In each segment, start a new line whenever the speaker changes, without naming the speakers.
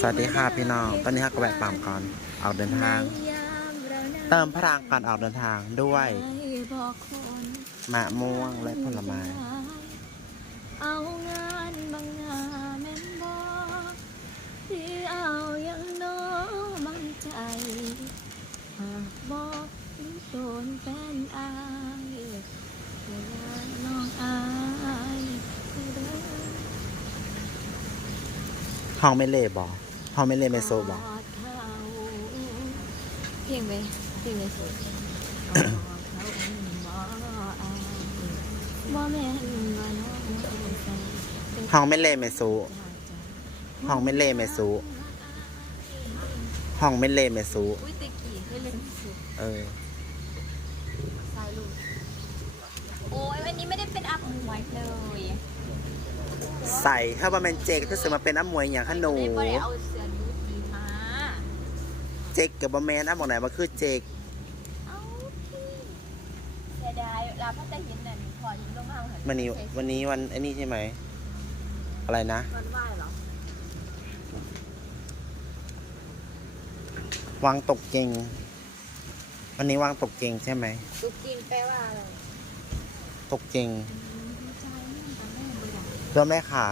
สวัสดีค่ะพี่น้องตอนนี้ฮักกระแบกปามก่อนออกเดินทางเติมพลังก่อนออกเดินทางด้วยมะม่วงและผลไม้
เอางานบางงานแม่นบอกที่เอายังน้อมั่นใจหากบอกโดนแฟนอายเวลาน้องอาย
ห้องไม่เล่บอห้องไม่เล่ไม่โซบอ
เพียงไปเพียงไปสุด
ห้องไม่เล่ไม่ซูห้องไม่เล่ไม่ซูห้องไม่เล่ไม่ซู
อุ้ยตะกี้เคยเล่นสุดสายลูกโอ้ยวันนี้ไม่ได้เป็นอัพมวยเลย
ใส่ถ้าว่าเป็นเจกถ้าซื้อมาเป็นอ้ำมวยอย่างขนู
ไม่ได้เอาเสื้อดูดีมา
เจกกับบะแมนอ้ำบอกไหนมาคือเจก
เอาพี่เสียดายเราก็จะเห็นนั่นขอยิ้มลงมาเหรอ
วันนี้วันไอ้นี่ใช่ไหมอะไรนะ
วันไหว้เหรอ
วางตกเก่งวันนี้วางตกเก่งใช่ไหม
ตกเก่งแปลว่าอะไร
ตกเก่งเริ่มได้ค่ะ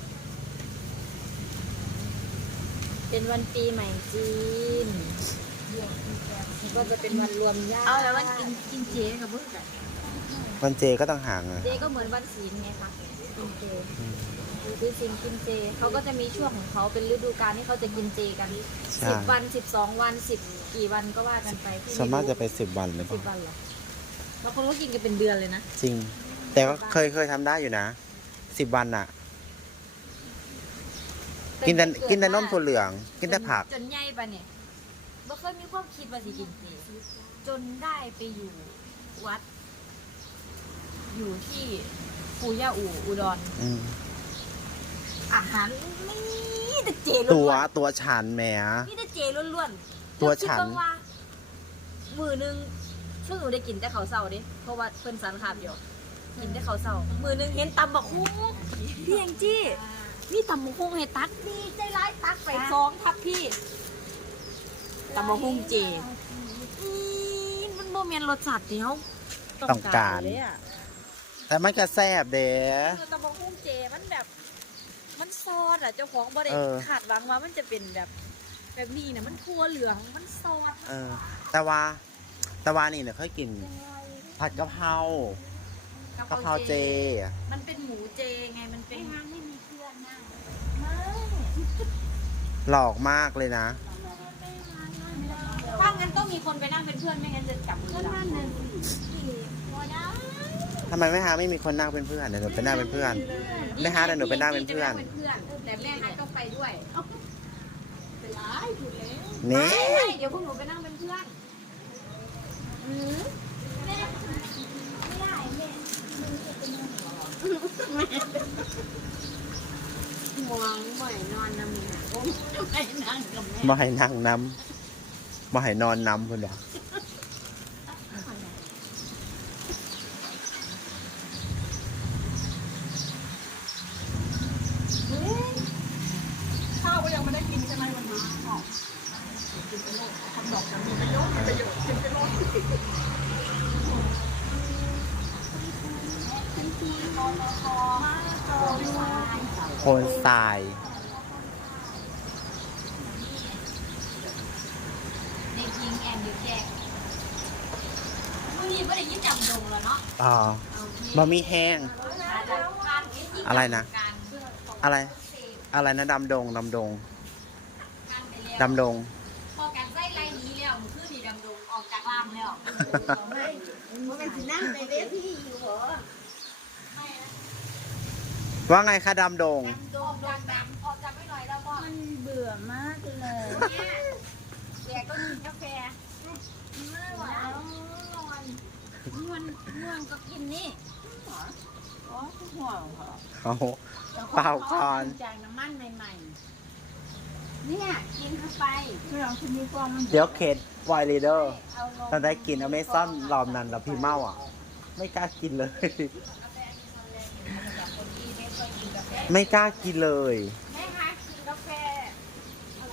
เป็นวันปีใหม่จีนก็จะเป็นวันรวมญาติเอาแล้ววันกินเจกับเพื่อน
วันเจก็ต้องห่าง
เจก็เหมือนวันศีลไงคะกินเจคือศีลกินเจเขาก็จะมีช่วงของเขาเป็นฤดูกาลที่เขาจะกินเจกัน10 วัน12 วัน10กี่วันก็ว่ากันไป
ส่วนมากจะไป10 วันเลย
10 วันเหรอบางคนก็กินกันเป็นเดือนเลยนะ
จริงแต่ก็เคยทำได้อยู่นะ10 วันอะกินแต่นมถั่วเหลืองกินแต่ผัก
จนใหญ่ปะเนี่ยบ่เคยมีความคิดว่าสิกินเจจนได้ไปอยู่วัดอยู่ที่ปูย่าอู่อุดรอาหารไม่แต่เจล้วน
ตัวฉันแหม
นี่แต่เจล้วน
ตัวฉัน
ว่ามือนึงช่วงหนูได้กินแต่ข้าวเช้าดิเพราะว่าเพิ่นสันขาบอยู่กินแต่ข้าวเช้ามือนึงเห็นตำบักหุ่งพี่แองจี้นี่ตำบักหุ่งให้ตักดีใจร้ายตักไป2 ทัพพี่ตำบักหุ่งเจมันโมเมนต์รสชาติที่เขา
ต้องการแต่มันก็แซ่บเด้
ตำบักหุ่งเจมันแบบมันซอสอ่ะเจ้าของบ่ได้ขาดหวังว่ามันจะเป็นแบบนี้นะมันทั่วเหลืองมันซอส
แต่ว่านี่เนี่ยเคยกินผัดกะเพรเจ
มันเป็นหมูเจไงมันเป็นไม่มีเพื่อนนั่ง
หลอกมากเลยนะ
ถ้างั้นต้องมีคนไปนั่งเป็นเพื่อนไม่งั้นจะจับมือเรา
ทำไมแม่ฮาไม่มีคนนั่งเป็นเพื่อนเดี๋ยวหนูไปนั่งเป็นเพื่อนแม่ฮาเดี๋ยวหนูไปนั่งเป็นเพื่อน
แต่แม่ฮาต้องไปด้วย
นี่
เดี๋ยวพวกหนูไปนั่งเป็นเพื่อนแม่ไม่ได้แม่หวงบ่อยนอนน้ำเนี่ยไม่นั่งกับแม่
บ่ให้นั่งน้ำบ่ให้นอนน้ำคนเดียว
ข้าวก็ยังไม่ได้กินใช่ไหมวันนี้กินไปโน่นทำดอกมีประโยชน์กินไปโน่น
โคนทราย
เด็กหญิงแอนเด็กแจกมึงรีบไม่ได้ยินจำดงแล้วเนาะ
บะหมี่แห้งอะไรนะอะไรนะดำดงพอ
การไส้ไรนี้แล้วมันคือดีดำดงออกจากล่างแล้วมันสินั่งในเวทีอยู่เหรอ
ว่าไงคะดำดง
ดำออกจากไม่หน่อยแล้วก็มันเบื่อมากเลยเนี่ยแกก็กินกาแฟไม่ไหวแล้วนอนม่วงก็กินนี่อ๋อคือห่วงเหรอ
เอาเปล่าก่อน
จากน้ำมันใหม่ๆเนี่ยกินเข้าไป
เดี๋ยวเขตไวลีเดอร์ตอนได้กินอเมซอนรอบนั้นแล้วพี่เมาอ่ะไม่กล้ากินเลยไม่กล้ากินเลย
แม่ฮะกินกาแฟอะไร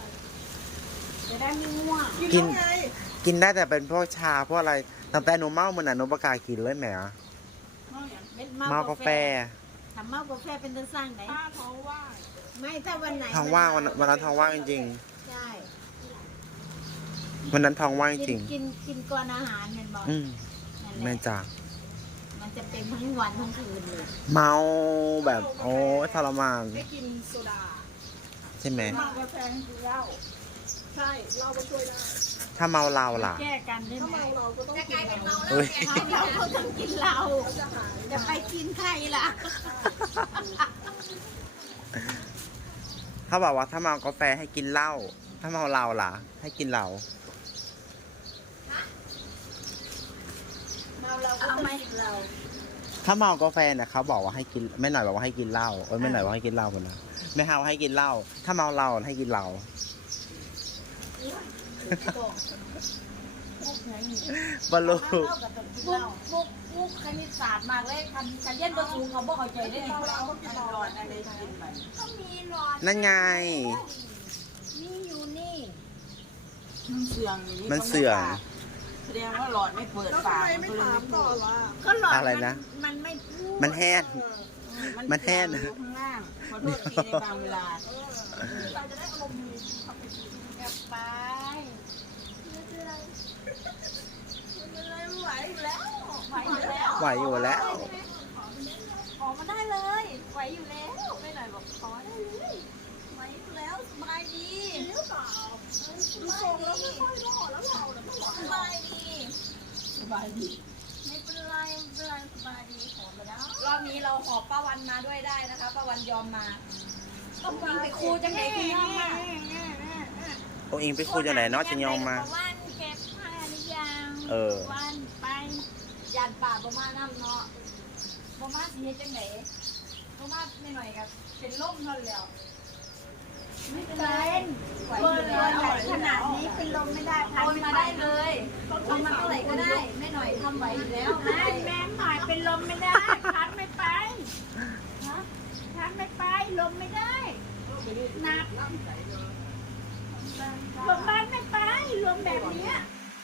ได้ไม่ง่วง
กินกินได้แต่เป็นพวกชาพวกอะไรตั้งแต่หนูเมามันน่ะหนูประกล้าศกินเลยแหม
เป็น
เมากาแฟ
ทำเมากาแฟเป็นต้นสร้างไหนท้องว่างไม่ถ้าวันไหน
ท้องว่างวันนั้นท้องว่างจริง
ใช่
ๆวันนั้นท้องว่างจริง
กินก่อนอาหารเนี่ยบอก
อืม
นั่นแห
แม่
ละ
จ้า
มันจะเป็นทั้งวันทั้งคืนเลย
เมาแบบโอ้ยทรมาน
ไม่กินโซดา
ใช่ไหม
มากกาแฟคือเหล้าใช่เหล้าก็ช่วยได้
ถ้าเมาเราล่ะ
แก้กันได้
ถ้า
ไหม
เมาเราก็ต้องกินเหล้า
เอ้ย
เราก็ต้องกินเหล้า
จะหาย
จะไปกินใครล่ะ
เขาบอกว่าถ้าเมากาแฟให้กินเหล้าถ้าเมาเราล่ะ ให้กินเหล้า
เมาเราก็ต้องกินเหล้า
ถ้าเมากาแฟเนี่ยเขาบอกว่าให้กินแม่หน่อยบอกว่าให้กินเหล้าเอ้ยแม่หน่อยบอกให้กินเหล้าคนนะแม่ฮาวให้กินเหล้าถ้าเมาเราให้กินเหล้าบอลลู
มุกคณิตศาสตร์มากเลยคันเรียนบ่สูงเขาบ่เข้าใจได้นี่เราก็กินหลอดอะไรกินไปก็มีหลอด
นั่นไง
นี่อยู่นี่
มันเสื่องอยู่นี่
มันเสื่อง
แสดงว่าหลอดไม่เปิดฝาไม่ถามต่อว่า
ก็หลอด
อะไรนะ
มันไม่พูด
มันแห้ง มันแห้ง
อยู่ข้างล่างขอโทษทีในบางเวลา
เราจะได้อารมณ์ดีกลับไปไม่เป็นไรไหวอยู่แล้วไหวอยู่แล้ว
ไหวอยู่แล้ว
ขอมาได้เลยไหวอยู่แล้วไม่หน่อยบอกขอได้เลยไหวอยู่แล้วสบายดีหรือเปล่าดูทรงแล้วไม่ค่อยหล่อแล้วเราสบายดี
สบายดี
ไม่เป็นไรไม่เป็นไรสบายดีขอมาได้
รอบนี้เราขอป้าวันมาด้วยได้นะคะป้าวันยอมมา
ต้อง
ยิงไปครูจังไหนคุณยอมมา
โอ้อิงไปคุยจังไหนเนาะจะยอมมา
วันเก็บผ้าหรือยัง
เออ
วันไป
ยานป่าบ่มาน้ำเนาะบ่มาสิเฮ็ดจังไหนบ่มาไม่หน่อยกับเป็นลมเท่านั้นแล้ว
ไม่เป็นไร
ไหว
เบ
อ
อยู่ ร์
แล้ว
ใหญ่ขนาดนี้เป็นลมไม่ได้พั
โอนมาได้เลยโอนมาเท่าไหร่ก็ได้ไม่หน่อยทำไหวอยู่แล้ว
แม่แม่หน่อยเป็นลมไม่ได้พัดไม่ไปพัดไม่ไปลมไม่ได้หนักลมบ้านไม่ไปลมแบบเนี้ย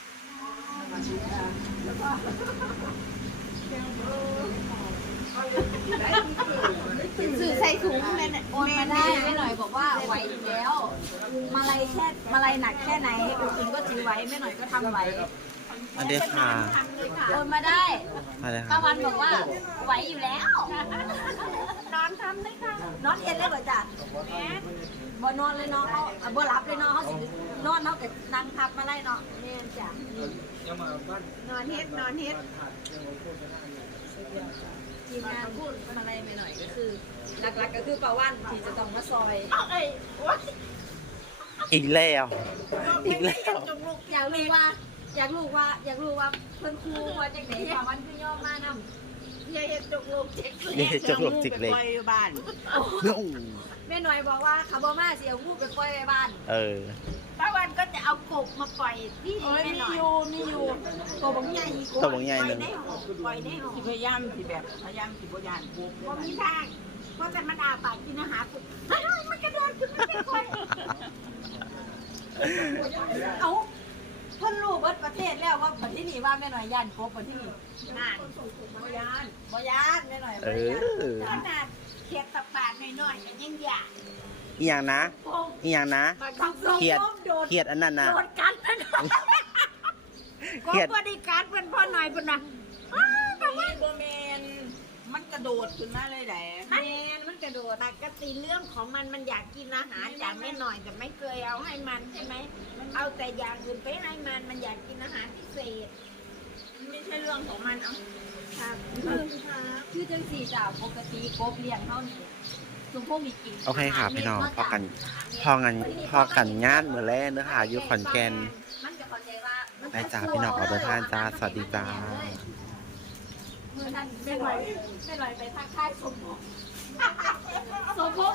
สื่อใส่ถุงแม่โอนมาได้ไม่หน่อยบอกว่าไหวอยู่แล้วมาลัยแค่มาลัยหนักแค่ไหนอุกินก็ถือไหวไม่หน่อยก็ทำไหว
อันเดียค่ะ
โอนมาได้
อะไรค
ป้า
รับ
วันบอกว่าไหวอยู่แล้ว
นอนทำได้ค่ะ
นอนเย็นเลยบ่จ้ะบ่นอนเลยเนาะเขาบ่หลับเลยเนาะเขาสินอนเนาะกับนั่งทับมาไล่เนาะแม่นจ้ะ
นอนเฮ็ดนอนเฮ็ด
ทีมงานพูดมาไล่ไปหน่อยก็คือหลักๆก็คือป้าวันที่จะต้องมาซอย
เอ้ยโอ๊ย
อีกแล้วอีกแล้ว
จงลูก
อยากรู้ว่าเพิ่นครูว่าจังไหนป้าวันคือย่อมานำ
อย่าเห็นจงลูกเจ็บเลย
นี่จะหลบจิกเล็ก
ไปบ้าน
แม่หน่อยบอกว่าเขาบ่มาสิเอางูไปปล่อยไว้บ้าน
เออ
ป้าวันก็จะเอากบมาปล่อยที่
เอ้ย
แม่
มี
หน่อย
อยู่มีอยู่
กบใหญ่
ตัวบางใหญ่หนึ่ง
ปล่อยในห้อง
ที่พยายามที่แบบพยายามที่บ่ยานปุ๊บ
บ่มีทางเพราะแต่มันอาปากกินอาหารปุ๊บเฮ้ยมันกระโดดขึ้นมาไม่ค่อย
เอาเพิ่นรู้เบิดประเทศแล้วว่าประเทศนี้ว่าแม่หน่อยย่านกบประเทศนี้
นั่น
บ่ย่านแม่หน่อย
เอ
บ่ย่าน
อ
ขนาดเขียดตะปาดหน่อยๆแต่ยังอยาก
อีอย่างนะ
โอ้
อีอย่างนะ
บางที
เครียด
โดน
เครียดอันนั้นนะ
โดนกันนะก็
เครียด
บริการเป็นพ่อหน่อยเป็นนะแต่ว่า
โบเมนมันกระโดดขึ้นมาเลยแหละ
แมนมันกระโดดปกติเรื่องของมันอยากกินอาหารจากไม่หน่อยแต่ไม่เคยเอาให้มันใช่ไหมเอาแต่อย่างอื่นไปให้มันอยากกินอาหารพิเศษ ไม่ใช่เรื่องของมันเอาครับ
คือจังสี่จ้าปกติกบเลี้ยงเท่านี้สุพงมีกิน
โอเคค่ะพี่น้องพอกันงานมือแรกเนื้อหาอยู่ขอนแก่น
มันจะเข้าใจว่า
ได้จ้าพี่น้องออกเดินทางจ้าสวัสดีจ้า
มือท่านไม่ไหวไปทักทายสมพงษ์สมพงษ์